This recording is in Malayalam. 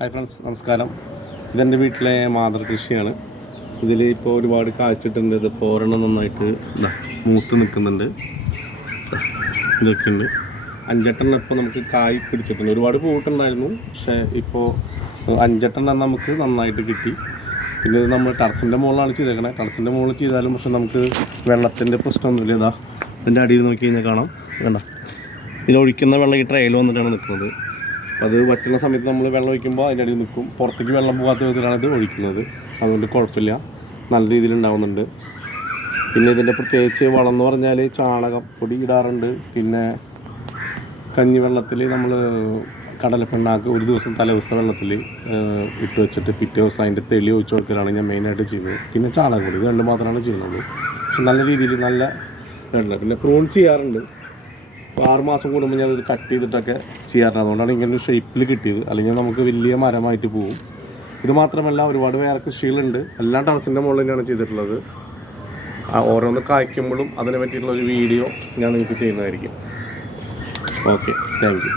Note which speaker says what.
Speaker 1: ഹായ് ഫ്രണ്ട്സ് നമസ്കാരം. ഇതെന്റെ വീട്ടിലെ മാതൃ കൃഷിയാണ്. ഇതിൽ ഇപ്പോൾ ഒരുപാട് കാഴ്ചിട്ടുണ്ട് ഇത് പോരെണ്ണം നന്നായിട്ട് മൂത്ത് നിൽക്കുന്നുണ്ട്. ഇതൊക്കെയുണ്ട്. അഞ്ചെട്ടെണ്ണം ഇപ്പോൾ നമുക്ക് കായ് പിടിച്ചിട്ടുണ്ട്. ഒരുപാട് പൂട്ടുണ്ടായിരുന്നു പക്ഷേ ഇപ്പോൾ അഞ്ചെട്ടെണ്ണം നമുക്ക് നന്നായിട്ട് കിട്ടി. പിന്നെ ഇത് നമ്മൾ ടെറസിന്റെ മുകളിലാണ് ചെയ്തേക്കണേ. ടെറസിന്റെ മുകളിൽ ചെയ്താലും പക്ഷെ നമുക്ക് വെള്ളത്തിന്റെ പ്രശ്നമൊന്നുമില്ല ഇതാ ഇതിന്റെ അടിയിൽ നോക്കി കഴിഞ്ഞാൽ കാണാം. വേണ്ട ഇതിലൊഴിക്കുന്ന വെള്ളം ഈ ട്രെയിൽ വന്നിട്ടാണ് നിൽക്കുന്നത്. അത് വറ്റുന്ന സമയത്ത് നമ്മൾ വെള്ളം ഒഴിക്കുമ്പോൾ അതിന്റെ അടിയിൽ നിൽക്കും. പുറത്തേക്ക് വെള്ളം പോകാത്ത വിധത്തിലാണ് ഇത് ഒഴിക്കുന്നത്. അതുകൊണ്ട് കുഴപ്പമില്ല. നല്ല രീതിയിൽ ഉണ്ടാവുന്നുണ്ട്. പിന്നെ ഇതിന്റെ പ്രത്യേകിച്ച് വളം എന്ന് പറഞ്ഞാൽ ചാണകപ്പൊടി ഇടാറുണ്ട്. പിന്നെ കഞ്ഞിവെള്ളത്തിൽ നമ്മൾ കടലപ്പിണ്ണാക്ക് ഒരു ദിവസം തലേദിവസത്തെ വെള്ളത്തിൽ ഇട്ട് വെച്ചിട്ട് പിറ്റേ ദിവസം അതിന്റെ തെളി ഒഴിച്ചു കൊടുക്കലാണ് ഞാൻ മെയിനായിട്ട് ചെയ്യുന്നത്. പിന്നെ ചാണകപ്പൊടി ഇത് രണ്ട് മാത്രമാണ് ചെയ്യുന്നത്. നല്ല രീതിയിൽ നല്ല പിന്നെ പ്രൂൺ ചെയ്യാറുണ്ട്. അപ്പോൾ ആറ് മാസം കൂടുമ്പോൾ ഞാൻ ഇത് കട്ട് ചെയ്തിട്ടൊക്കെ ചെയ്യാറുണ്ട്. അതുകൊണ്ടാണ് ഇങ്ങനെ ഒരു ഷേപ്പിൽ കിട്ടിയത്. അല്ലെങ്കിൽ നമുക്ക് വലിയ മരമായിട്ട് പോകും ഇത് മാത്രമല്ല ഒരുപാട് വേറെ കൃഷികളുണ്ട്. എല്ലാം ടെറസിന്റെ മുകളിൽ തന്നെയാണ് ചെയ്തിട്ടുള്ളത്. ഓരോന്ന് കായ്ക്കുമ്പോഴും അതിനെ പറ്റിയിട്ടുള്ള ഒരു വീഡിയോ ഞാൻ നിങ്ങൾക്ക് ചെയ്യുന്നതായിരിക്കും. Okay thank